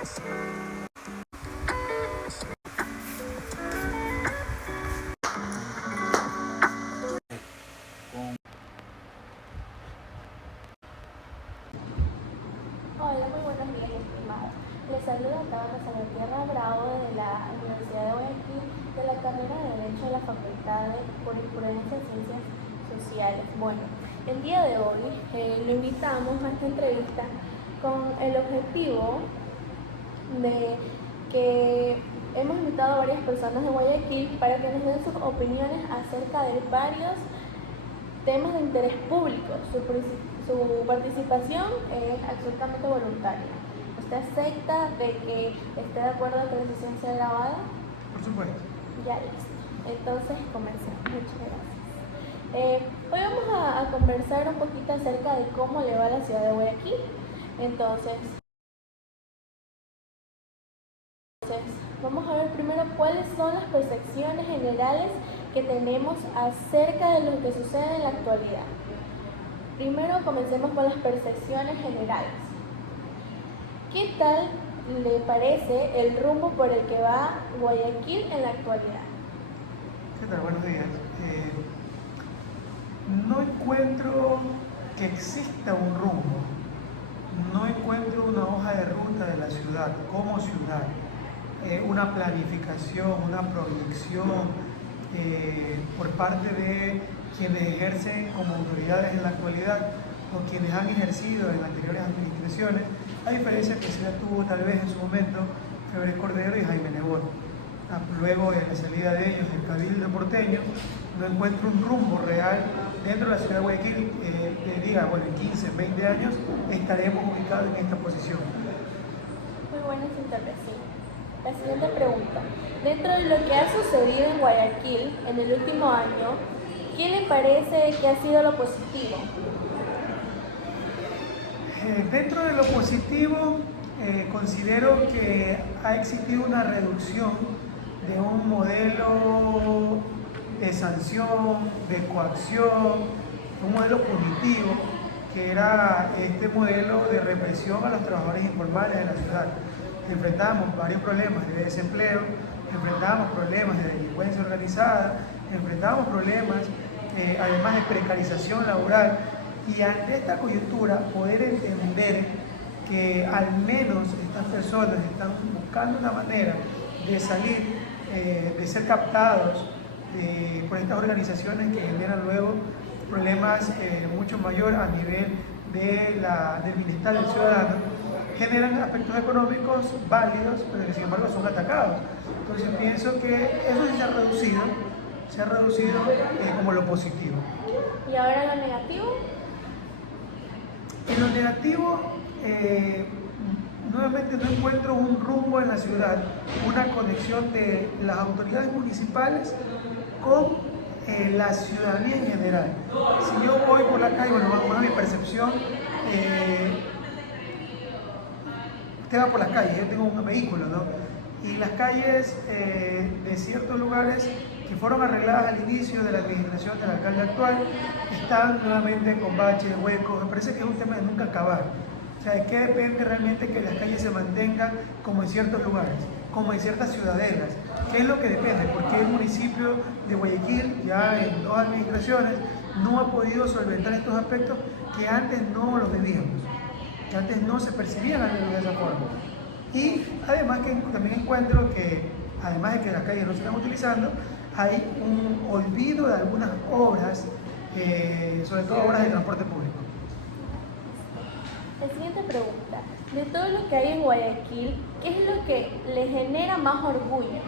Hola, muy buenos días, estimados. Les saluda Tabata Salvatierra Bravo de la Universidad de Guayaquil, de la carrera de Derecho de la Facultad de Jurisprudencia y Ciencias Sociales. Bueno, el día de hoy lo invitamos a esta entrevista con el objetivo de que hemos invitado a varias personas de Guayaquil para que nos den sus opiniones acerca de varios temas de interés público. Su participación es absolutamente voluntaria. ¿Usted acepta de que esté de acuerdo que la sesión sea grabada? Por supuesto. Ya listo. Entonces comencemos. Muchas gracias. Hoy vamos a conversar un poquito acerca de cómo le va a la ciudad de Guayaquil. Entonces, vamos a ver primero cuáles son las percepciones generales que tenemos acerca de lo que sucede en la actualidad. Primero comencemos con las percepciones generales. ¿Qué tal le parece el rumbo por el que va Guayaquil en la actualidad? ¿Qué tal? Buenos días. No encuentro que exista un rumbo, no encuentro una hoja de ruta de la ciudad como ciudad, una planificación, una proyección por parte de quienes ejercen como autoridades en la actualidad o quienes han ejercido en anteriores administraciones, a diferencia que se la tuvo tal vez en su momento Febres Cordero y Jaime Nebot. Luego de la salida de ellos del Cabildo porteño, no encuentro un rumbo real dentro de la ciudad de Guayaquil que diga, bueno, en 15, 20 años estaremos ubicados en esta posición. Muy buena su intervención. La siguiente pregunta. Dentro de lo que ha sucedido en Guayaquil en el último año, ¿qué le parece que ha sido lo positivo? Dentro de lo positivo, considero que ha existido una reducción de un modelo de sanción, de coacción, un modelo punitivo, que era este modelo de represión a los trabajadores informales de la ciudad. Enfrentamos varios problemas de desempleo, enfrentamos problemas de delincuencia organizada, enfrentamos problemas además de precarización laboral, y ante esta coyuntura poder entender que al menos estas personas están buscando una manera de salir, de ser captados por estas organizaciones que generan luego problemas mucho mayor a nivel del bienestar del ciudadano, generan aspectos económicos válidos, pero que sin embargo son atacados. Entonces pienso que eso sí se ha reducido como lo positivo. ¿Y ahora lo negativo? En lo negativo, nuevamente no encuentro un rumbo en la ciudad, una conexión de las autoridades municipales con la ciudadanía en general. Si yo voy por la calle, bueno, vamos a mi percepción, usted va por las calles, yo tengo un vehículo, ¿no? Y las calles de ciertos lugares que fueron arregladas al inicio de la administración del alcalde actual están nuevamente con baches, huecos. Me parece que es un tema de nunca acabar. O sea, ¿de qué depende realmente que las calles se mantengan como en ciertos lugares, como en ciertas ciudadelas? ¿Qué es lo que depende? Porque el municipio de Guayaquil, ya en 2 administraciones, no ha podido solventar estos aspectos que antes no los veíamos, que antes no se percibían de esa forma. Y además que también encuentro que, además de que las calles no se están utilizando, hay un olvido de algunas obras, sobre todo obras de transporte público. La siguiente pregunta. De todo lo que hay en Guayaquil, ¿qué es lo que le genera más orgullo?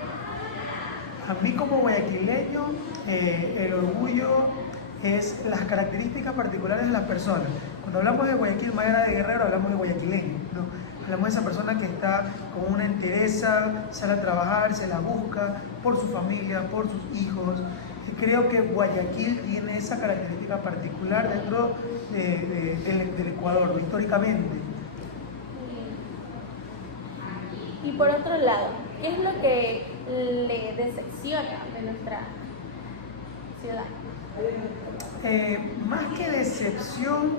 A mí como guayaquileño, el orgullo es las características particulares de las personas. Cuando hablamos de Guayaquil, más allá de guerrero, hablamos de guayaquileño, ¿no? Hablamos de esa persona que está con una entereza, sale a trabajar, se la busca por su familia, por sus hijos. Y creo que Guayaquil tiene esa característica particular dentro del Ecuador, históricamente. Y por otro lado, ¿qué es lo que le decepciona de nuestra ciudad? Más que decepción,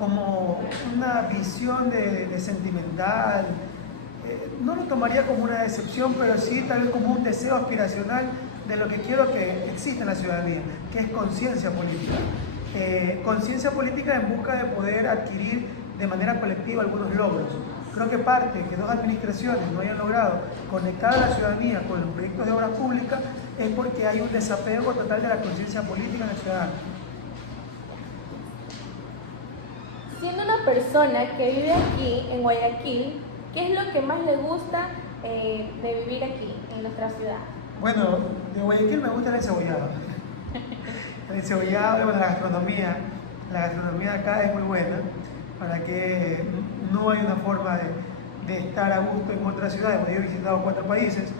como una visión de sentimental, no lo tomaría como una decepción, pero sí tal vez como un deseo aspiracional de lo que quiero que exista en la ciudadanía, que es conciencia política. Conciencia política en busca de poder adquirir de manera colectiva algunos logros. Creo que parte que dos administraciones no hayan logrado conectar a la ciudadanía con los proyectos de obra pública es porque hay un desapego total de la conciencia política en el ciudadano. Siendo una persona que vive aquí, en Guayaquil, ¿qué es lo que más le gusta de vivir aquí, en nuestra ciudad? Bueno, de Guayaquil me gusta el encebollado. El encebollado, bueno, la gastronomía de acá es muy buena, para que no hay una forma de estar a gusto en otras ciudades. Yo he visitado 4 países,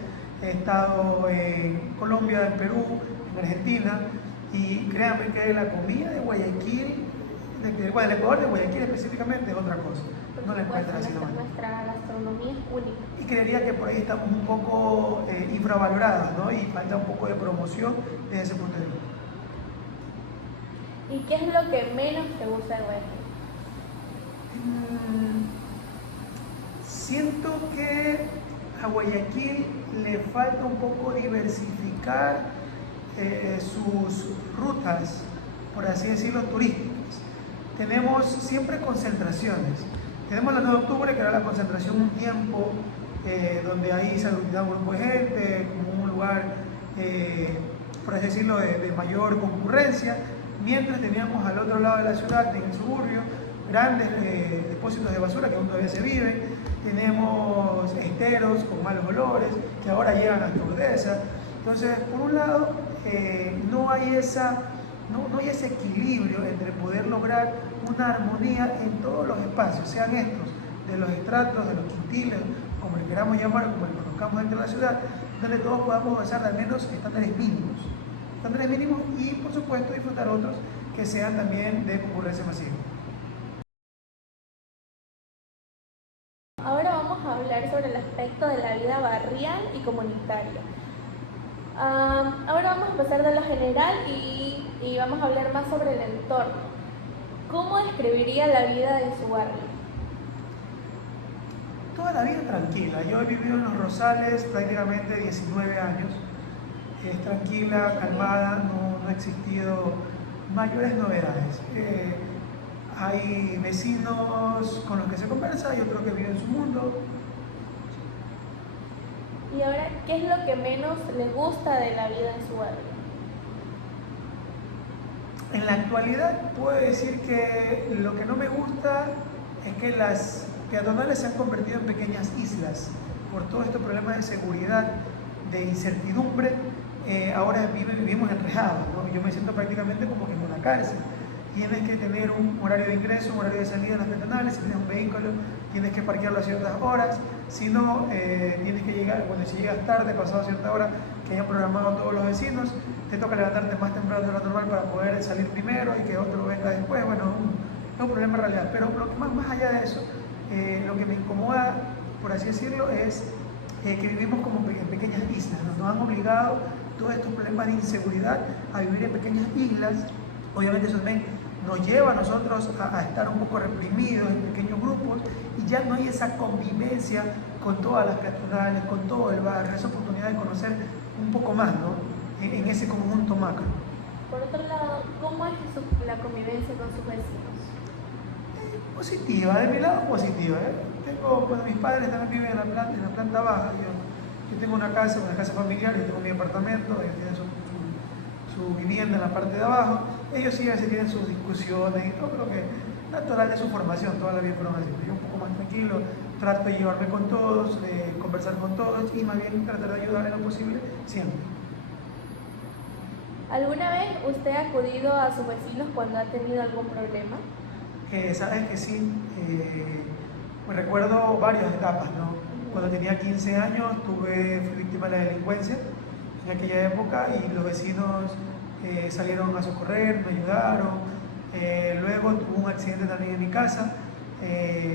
he estado en Colombia, en Perú, en Argentina, y créanme que la comida de Guayaquil, bueno, el Ecuador de Guayaquil específicamente es otra cosa, no la encuentras así nomás. Nuestra gastronomía es única. Y creería que por ahí estamos un poco infravalorados, ¿no? Y falta un poco de promoción desde ese punto de vista. ¿Y qué es lo que menos te gusta de Guayaquil? Siento que a Guayaquil le falta un poco diversificar sus rutas, por así decirlo, turísticas. Tenemos siempre concentraciones. Tenemos la 9 de octubre, que era la concentración un tiempo, donde ahí se aglutinaba un grupo de gente, como un lugar, por así decirlo, de mayor concurrencia, mientras teníamos al otro lado de la ciudad, en el suburbio, grandes depósitos de basura que aún todavía se viven, tenemos esteros con malos olores que ahora llegan hasta Urdesa. Entonces, por un lado, no hay ese equilibrio entre poder lograr una armonía en todos los espacios, sean estos, de los estratos, de los quintiles, como le queramos llamar, como le conozcamos dentro de la ciudad, donde todos podamos avanzar al menos estándares mínimos y, por supuesto, disfrutar otros que sean también de concurrencia masiva. Ahora vamos a hablar sobre el aspecto de la vida barrial y comunitaria. Ahora vamos a pasar de lo general y vamos a hablar más sobre el entorno. ¿Cómo describiría la vida de su barrio? Toda la vida tranquila. Yo he vivido en Los Rosales prácticamente 19 años. Es tranquila, calmada, no ha existido mayores novedades. Hay vecinos con los que se conversa y otros que viven en su mundo. Y ahora, ¿qué es lo que menos les gusta de la vida en su barrio? En la actualidad puedo decir que lo que no me gusta es que las peatonales se han convertido en pequeñas islas por todos estos problemas de seguridad, de incertidumbre. Ahora vivimos enrejados, ¿no? Yo me siento prácticamente como que en una cárcel. Tienes que tener un horario de ingreso, un horario de salida en las peatonales. Si tienes un vehículo, tienes que parquearlo a ciertas horas. Si no, tienes que llegar, si llegas tarde, pasado cierta hora que hayan programado todos los vecinos, te toca levantarte más temprano de lo normal para poder salir primero y que otro venga después. Bueno, es un problema en realidad. Pero lo que más allá de eso, lo que me incomoda, por así decirlo, es que vivimos como en pequeñas islas. Nos han obligado todos estos problemas de inseguridad a vivir en pequeñas islas. Obviamente eso también nos lleva a nosotros a estar un poco reprimidos en pequeños grupos y ya no hay esa convivencia con todas las peatonales, con todo el barrio, esa oportunidad de conocer un poco más, ¿no? En ese conjunto macro. Por otro lado, ¿cómo es la convivencia con sus vecinos? Positiva, de mi lado positiva. Mis padres también viven en la planta baja. Yo tengo una casa familiar, yo tengo mi apartamento, ellos tienen su vivienda en la parte de abajo. Ellos sí a veces tienen sus discusiones y todo, creo que natural de su formación, toda la vida fueron así. Yo un poco más tranquilo, trato de llevarme con todos, de conversar con todos y más bien tratar de ayudar en lo posible siempre. ¿Alguna vez usted ha acudido a sus vecinos cuando ha tenido algún problema? Sabes que sí, me recuerdo varias etapas, ¿no? Cuando tenía 15 años fui víctima de la delincuencia en aquella época y los vecinos salieron a socorrer, me ayudaron. Luego tuve un accidente también en mi casa,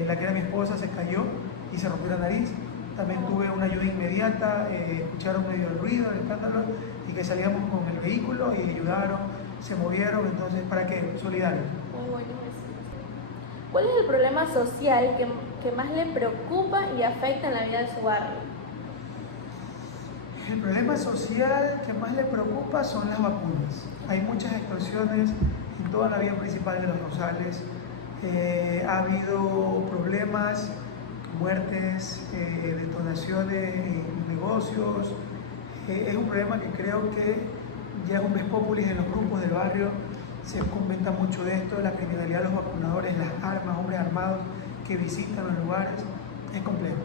la que era mi esposa se cayó y se rompió la nariz. También tuve una ayuda inmediata, escucharon medio el ruido, el escándalo y que salíamos con el vehículo y ayudaron, se movieron, entonces, ¿para qué? Solidarios. Muy bueno. ¿Cuál es el problema social que más le preocupa y afecta en la vida de su barrio? El problema social que más le preocupa son las vacunas. Hay muchas explosiones en toda la vía principal de Los Rosales. Ha habido problemas, muertes, detonaciones en negocios. Es un problema que creo que ya es un ves populis en los grupos del barrio. Se comenta mucho de esto, la criminalidad de los vacunadores, las armas, hombres armados que visitan los lugares. Es complejo.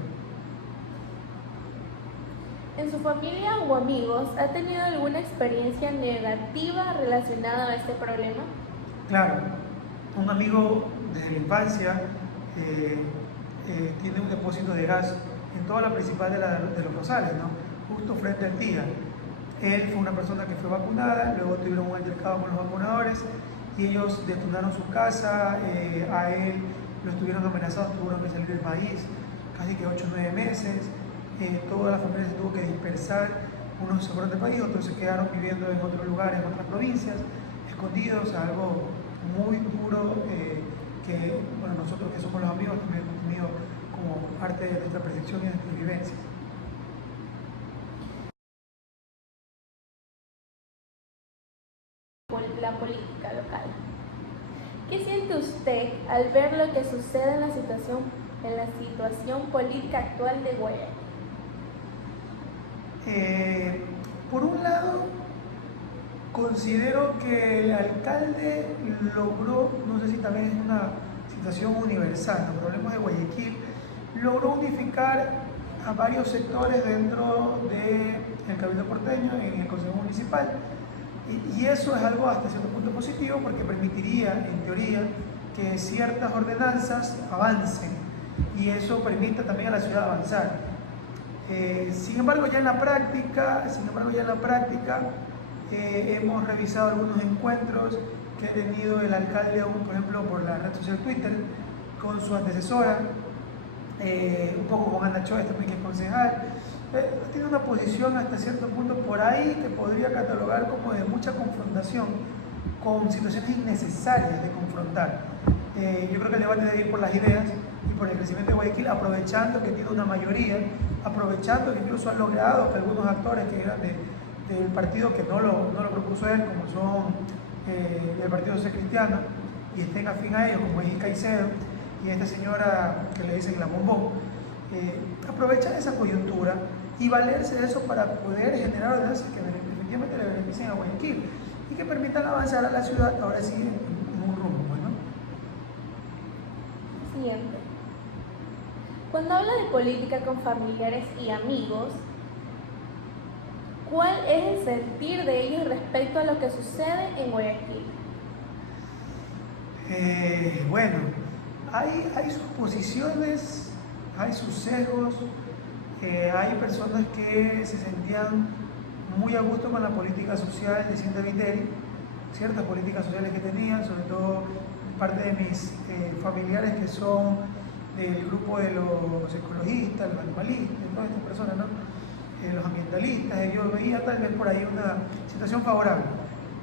¿En su familia o amigos ha tenido alguna experiencia negativa relacionada a este problema? Claro, un amigo desde la infancia tiene un depósito de gas en toda la principal de Los Rosales, ¿no? Justo frente al día. Él fue una persona que fue vacunada, luego tuvieron un altercado con los vacunadores y ellos detonaron su casa, a él lo estuvieron amenazados, tuvieron que salir del país casi que 8 o 9 meses. Toda la familia se tuvo que dispersar, unos se fueron del país, otros se quedaron viviendo en otros lugares, en otras provincias, escondidos, algo muy duro que bueno, nosotros que somos los amigos también hemos tenido como parte de nuestra percepción y de nuestras vivencias. La política local. ¿Qué siente usted al ver lo que sucede en la situación política actual de Guayaquil? Por un lado, considero que el alcalde logró, no sé si también es una situación universal, los problemas de Guayaquil, logró unificar a varios sectores dentro del Cabildo Porteño, en el Consejo Municipal. Y eso es algo hasta cierto punto positivo porque permitiría, en teoría, que ciertas ordenanzas avancen y eso permita también a la ciudad avanzar. Sin embargo, ya en la práctica, hemos revisado algunos encuentros que ha tenido el alcalde aún, por ejemplo, por la red social Twitter, con su antecesora, un poco con Ana Chávez también, que es concejal. Tiene una posición hasta cierto punto por ahí que podría catalogar como de mucha confrontación con situaciones innecesarias de confrontar. Yo creo que el debate debe ir por las ideas y por el crecimiento de Guayaquil, aprovechando que tiene una mayoría, aprovechando que incluso ha logrado que algunos actores que eran del partido que no lo propuso él, como son del Partido Social Cristiano, y estén afín a ellos, como es Caicedo y esta señora que le dicen la bombón, aprovechar esa coyuntura y valerse de eso para poder generar ordenanzas que efectivamente le beneficien a Guayaquil y que permitan avanzar a la ciudad ahora sí en un rumbo, ¿no? Siguiente. Cuando habla de política con familiares y amigos, ¿cuál es el sentir de ellos respecto a lo que sucede en Guayaquil? Bueno, hay sus posiciones, hay sus sesgos, hay personas que se sentían muy a gusto con la política social de Cinta Viteri, ciertas políticas sociales que tenían, sobre todo parte de mis familiares que son del grupo de los ecologistas, los animalistas, todas estas personas, ¿no? Los ambientalistas, yo veía tal vez por ahí una situación favorable.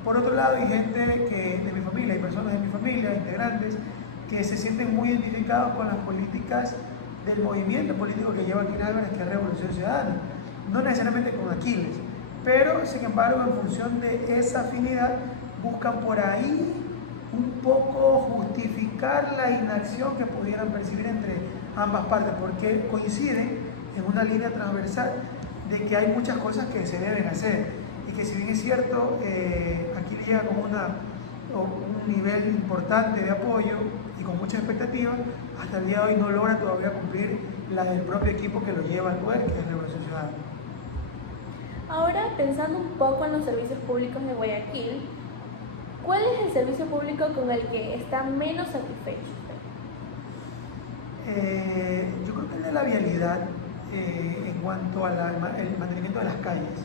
Por otro lado, hay gente de mi familia, hay personas de mi familia, integrantes, que se sienten muy identificados con las políticas del movimiento político que lleva Aquiles Álvarez, que es Revolución Ciudadana. No necesariamente con Aquiles, pero sin embargo, en función de esa afinidad, buscan por ahí un poco justificar la inacción que pudieran percibir entre ambas partes, porque coinciden en una línea transversal de que hay muchas cosas que se deben hacer y que si bien es cierto, aquí llega como un nivel importante de apoyo y con muchas expectativas, hasta el día de hoy no logra todavía cumplir la del propio equipo que lo lleva al poder, que es Revolución Ciudadana. Ahora, pensando un poco en los servicios públicos de Guayaquil, ¿cuál es el servicio público con el que está menos satisfecho? Yo creo que el de la vialidad, en cuanto al mantenimiento de las calles.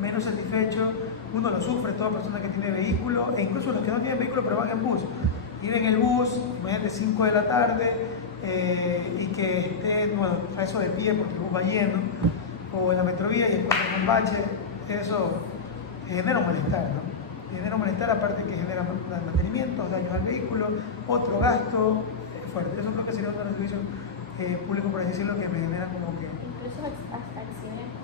Menos satisfecho, uno lo sufre, toda persona que tiene vehículo, e incluso los que no tienen vehículo pero van en bus. Ir en el bus, imagínate 5 de la tarde, y que esté, bueno, a eso de pie porque el bus va lleno, o en la metrovía y después en un bache, eso genera un malestar, ¿no? Genera un malestar, aparte que genera mantenimiento, daños al vehículo, otro gasto fuerte. Eso creo que sería uno de los servicios público, por así decirlo, que me genera como que... Incluso hasta accidentes.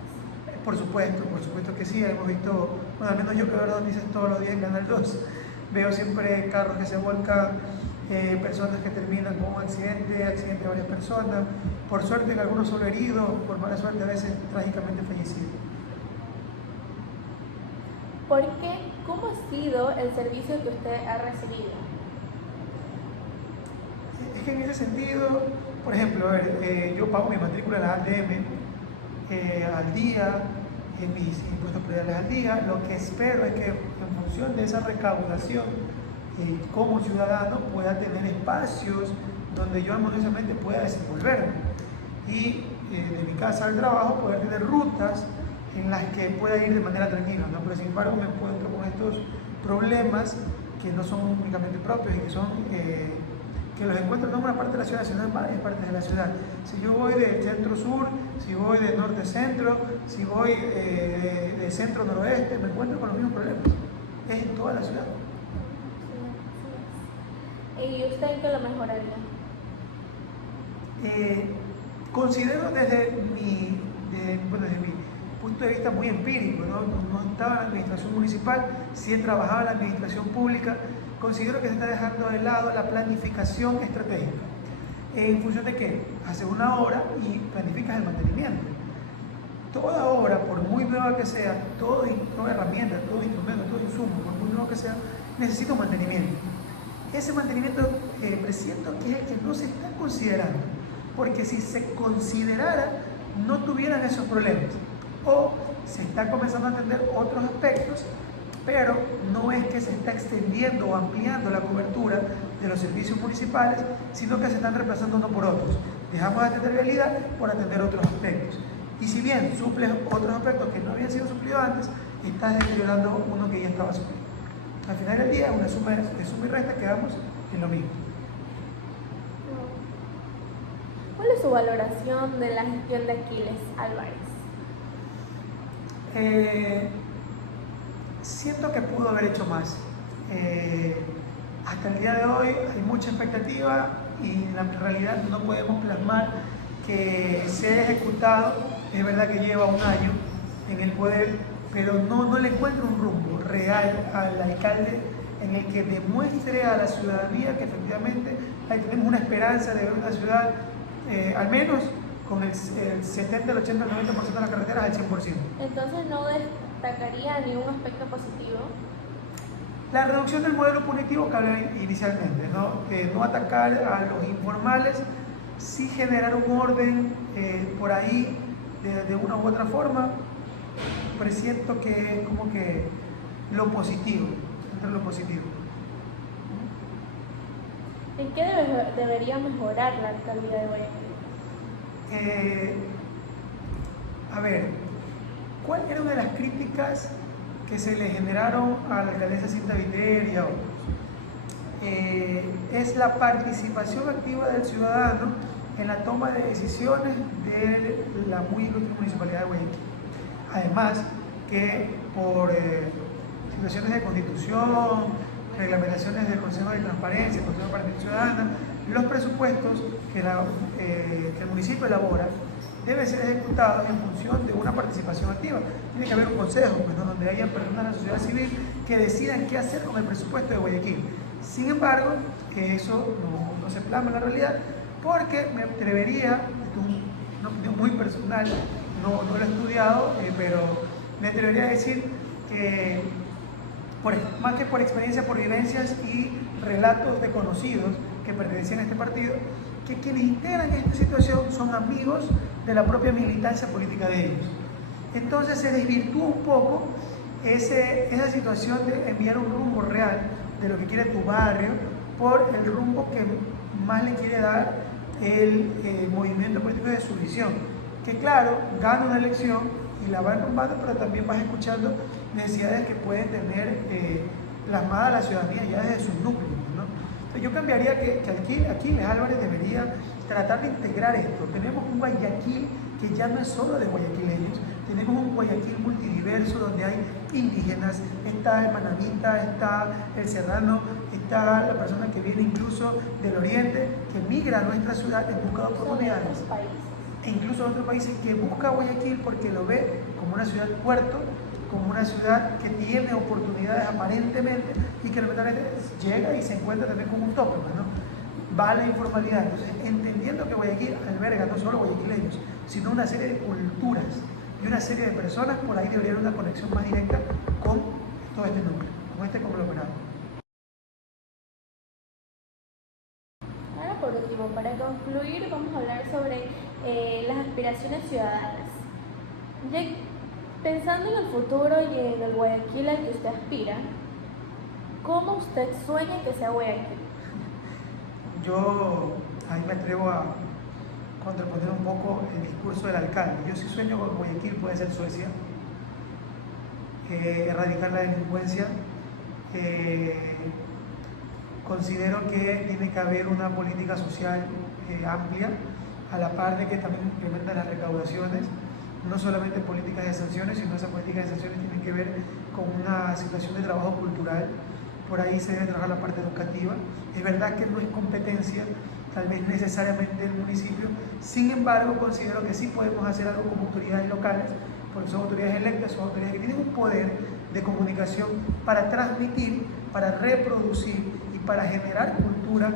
Por supuesto que sí, hemos visto, bueno, al menos yo que veo las noticias todos los días en Canal 2, veo siempre carros que se volcan, personas que terminan con un accidente de varias personas, por suerte que algunos son heridos, por mala suerte a veces trágicamente fallecidos. ¿Por qué? ¿Cómo ha sido el servicio que usted ha recibido? Es que en ese sentido, por ejemplo, a ver, yo pago mi matrícula a la ATM al día, mis impuestos prediales al día. Lo que espero es que en función de esa recaudación, como ciudadano pueda tener espacios donde yo armoniosamente pueda desenvolverme y de mi casa al trabajo poder tener rutas en las que pueda ir de manera tranquila, ¿no? Pero sin embargo me encuentro con estos problemas que no son únicamente propios y que son que los encuentro no en una parte de la ciudad, sino en varias partes de la ciudad. Si yo voy de centro-sur, si voy de norte-centro, si voy de centro-noroeste, me encuentro con los mismos problemas. Es en toda la ciudad. ¿Y usted en qué lo mejoraría? Considero desde mi punto de vista muy empírico, no estaba en la administración municipal, sí he trabajado en la administración pública, considero que se está dejando de lado la planificación estratégica. ¿En función de qué? Haces una obra y planificas el mantenimiento. Toda obra, por muy nueva que sea, toda herramienta, todo instrumento, todo insumo, por muy nuevo que sea, necesita un mantenimiento. Ese mantenimiento presiento que es el que no se está considerando, porque si se considerara, no tuvieran esos problemas. O se está comenzando a atender otros aspectos, pero no es que se está extendiendo o ampliando la cobertura de los servicios municipales, sino que se están reemplazando unos por otros. Dejamos de atender realidad por atender otros aspectos. Y si bien suples otros aspectos que no habían sido suplidos antes, estás deteriorando uno que ya estaba suplido. Al final del día, una suma y resta, quedamos en lo mismo. ¿Cuál es su valoración de la gestión de Aquiles Álvarez? Siento que pudo haber hecho más. Hasta el día de hoy hay mucha expectativa y en la realidad no podemos plasmar que se haya ejecutado. Es verdad que lleva un año en el poder, pero no le encuentro un rumbo real al alcalde en el que demuestre a la ciudadanía que efectivamente ahí tenemos una esperanza de ver una ciudad al menos con el 70, el 80, el 90% de las carreteras al 100%. Entonces no destacaría ningún aspecto positivo. La reducción del modelo punitivo que hablé inicialmente, no atacar a los informales, sí generar un orden por ahí de una u otra forma. Presiento que es como que lo positivo, entre lo positivo. ¿En qué debería mejorar la alcaldía de Guayaquil? A ver, ¿cuál era una de las críticas que se le generaron a la alcaldesa Cinta Viteri y a otros? Es la participación activa del ciudadano en la toma de decisiones de la muy ilustre municipalidad de Guayaquil. Además, que por situaciones de constitución, reglamentaciones del Consejo de Transparencia, Consejo de Participación Ciudadana, los presupuestos que el municipio elabora deben ser ejecutados en función de una participación activa. Tiene que haber un consejo, donde haya personas de la sociedad civil que decidan qué hacer con el presupuesto de Guayaquil. Sin embargo, eso no se plasma en la realidad, porque me atrevería, esto es una opinión muy personal, no lo he estudiado, pero me atrevería a decir que más que por experiencia, por vivencias y relatos de conocidos que pertenecían a este partido, que quienes integran esta situación son amigos de la propia militancia política de ellos. Entonces se desvirtúa un poco esa situación de enviar un rumbo real de lo que quiere tu barrio por el rumbo que más le quiere dar el movimiento político de su visión. Que claro, gana una elección y la va enrumbando, pero también vas escuchando necesidades que puede tener plasmada la ciudadanía ya desde sus núcleos, ¿no? Entonces yo cambiaría que Aquiles Álvarez debería tratar de integrar esto. Tenemos un Guayaquil que ya no es solo de guayaquileños, tenemos un Guayaquil multidiverso donde hay indígenas, está el manabita, está el serrano, está la persona que viene incluso del oriente, que migra a nuestra ciudad en busca de oportunidades. E incluso en otros países que busca Guayaquil porque lo ve como una ciudad puerto, como una ciudad que tiene oportunidades aparentemente y que lamentablemente llega y se encuentra también con un tope, ¿no? Va a la informalidad. Entonces, entendiendo que Guayaquil alberga no solo guayaquileños, sino una serie de culturas y una serie de personas, por ahí debería haber una conexión más directa con todo este núcleo, con este conglomerado. Ahora por último, para concluir, vamos a hablar sobre las aspiraciones ciudadanas. Ya pensando en el futuro y en el Guayaquil al que usted aspira, ¿cómo usted sueña que sea Guayaquil? Yo ahí me atrevo a contraponer un poco el discurso del alcalde. Yo sí sueño con Guayaquil puede ser Suecia, erradicar la delincuencia. Considero que tiene que haber una política social amplia, a la par de que también implementa las recaudaciones, no solamente políticas de sanciones, sino esas políticas de sanciones tienen que ver con una situación de trabajo cultural. Por ahí se debe trabajar la parte educativa. Es verdad que no es competencia, tal vez necesariamente del municipio, sin embargo considero que sí podemos hacer algo como autoridades locales, porque son autoridades electas, son autoridades que tienen un poder de comunicación para transmitir, para reproducir y para generar cultura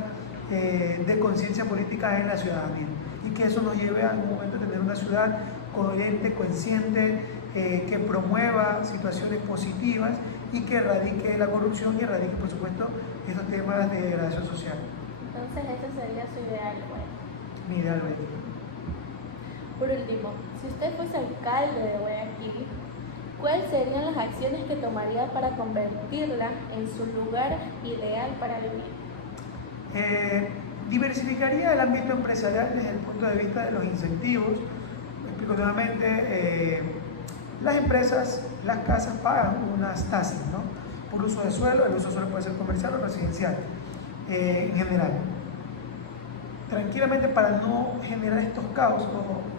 de conciencia política en la ciudadanía, y que eso nos lleve a algún momento a tener una ciudad coherente, consciente, que promueva situaciones positivas y que erradique la corrupción y erradique, por supuesto, estos temas de degradación social. Entonces ese sería su ideal, bueno. Mi ideal, Por último, si usted fuese alcalde de Guayaquil, ¿cuáles serían las acciones que tomaría para convertirla en su lugar ideal para vivir? Diversificaría el ámbito empresarial desde el punto de vista de los incentivos. Me explico nuevamente, las empresas, las casas pagan unas tasas, ¿no?, por uso de suelo. El uso de suelo puede ser comercial o residencial, en general. Tranquilamente, para no generar estos caos,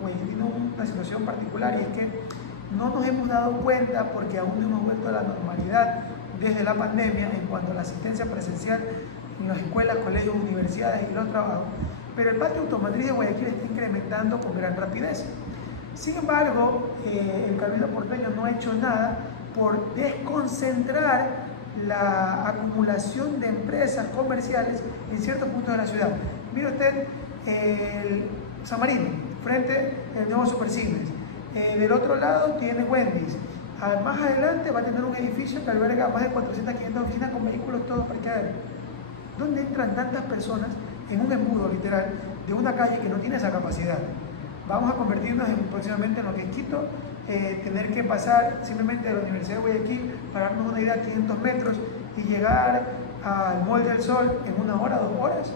Guayaquil tiene una situación particular, y es que no nos hemos dado cuenta, porque aún no hemos vuelto a la normalidad desde la pandemia en cuanto a la asistencia presencial en las escuelas, colegios, universidades y los trabajos, pero el parque automotriz de Guayaquil está incrementando con gran rapidez. Sin embargo, el Cabildo porteño no ha hecho nada por desconcentrar la acumulación de empresas comerciales en ciertos puntos de la ciudad. Mire usted el San Marino, frente al nuevo Supercines. Del otro lado tiene Wendy's. Más adelante va a tener un edificio que alberga más de 400, 500 oficinas con vehículos todos parqueados. ¿Dónde entran tantas personas en un embudo literal de una calle que no tiene esa capacidad? Vamos a convertirnos próximamente en lo que es Quito, tener que pasar simplemente de la Universidad de Guayaquil, para darnos una idea, 500 metros, y llegar al Mall del Sol en 1 hora, 2 horas.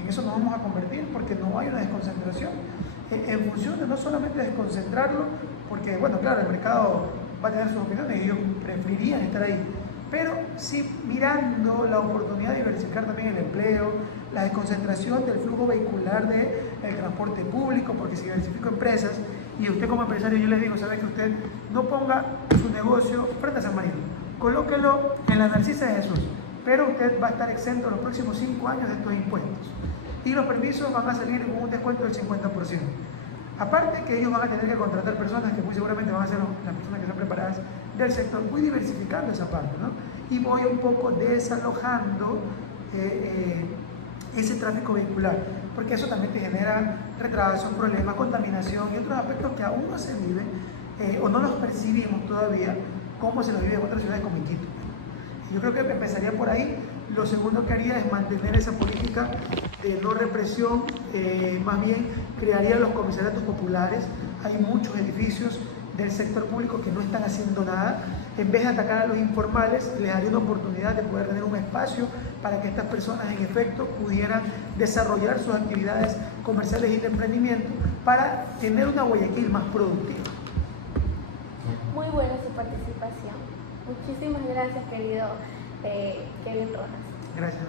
En eso nos vamos a convertir, porque no hay una desconcentración. En función de no solamente desconcentrarlo, porque, bueno, claro, el mercado va a tener sus opiniones y ellos preferirían estar ahí, pero sí mirando la oportunidad de diversificar también el empleo, la desconcentración del flujo vehicular del transporte público, porque si diversifico empresas, y usted como empresario, yo les digo, sabe que usted no ponga su negocio frente a San Marino, colóquelo en la Narcisa de Jesús, pero usted va a estar exento los próximos 5 años de estos impuestos, y los permisos van a salir con un descuento del 50%. Aparte que ellos van a tener que contratar personas que muy seguramente van a ser las personas que están preparadas del sector, voy diversificando esa parte, ¿no? Y voy un poco desalojando ese tráfico vehicular, porque eso también te genera retrasos, problemas, contaminación y otros aspectos que aún no se viven o no los percibimos todavía como se los vive en otras ciudades como en Quito. Yo creo que empezaría por ahí. Lo segundo que haría es mantener esa política de no represión, más bien crearía los comisariatos populares. Hay muchos edificios del sector público que no están haciendo nada. En vez de atacar a los informales, les daría una oportunidad de poder tener un espacio para que estas personas en efecto pudieran desarrollar sus actividades comerciales y de emprendimiento para tener una Guayaquil más productiva. Muy buena su participación. Muchísimas gracias, querido Kevin Rojas. Gracias.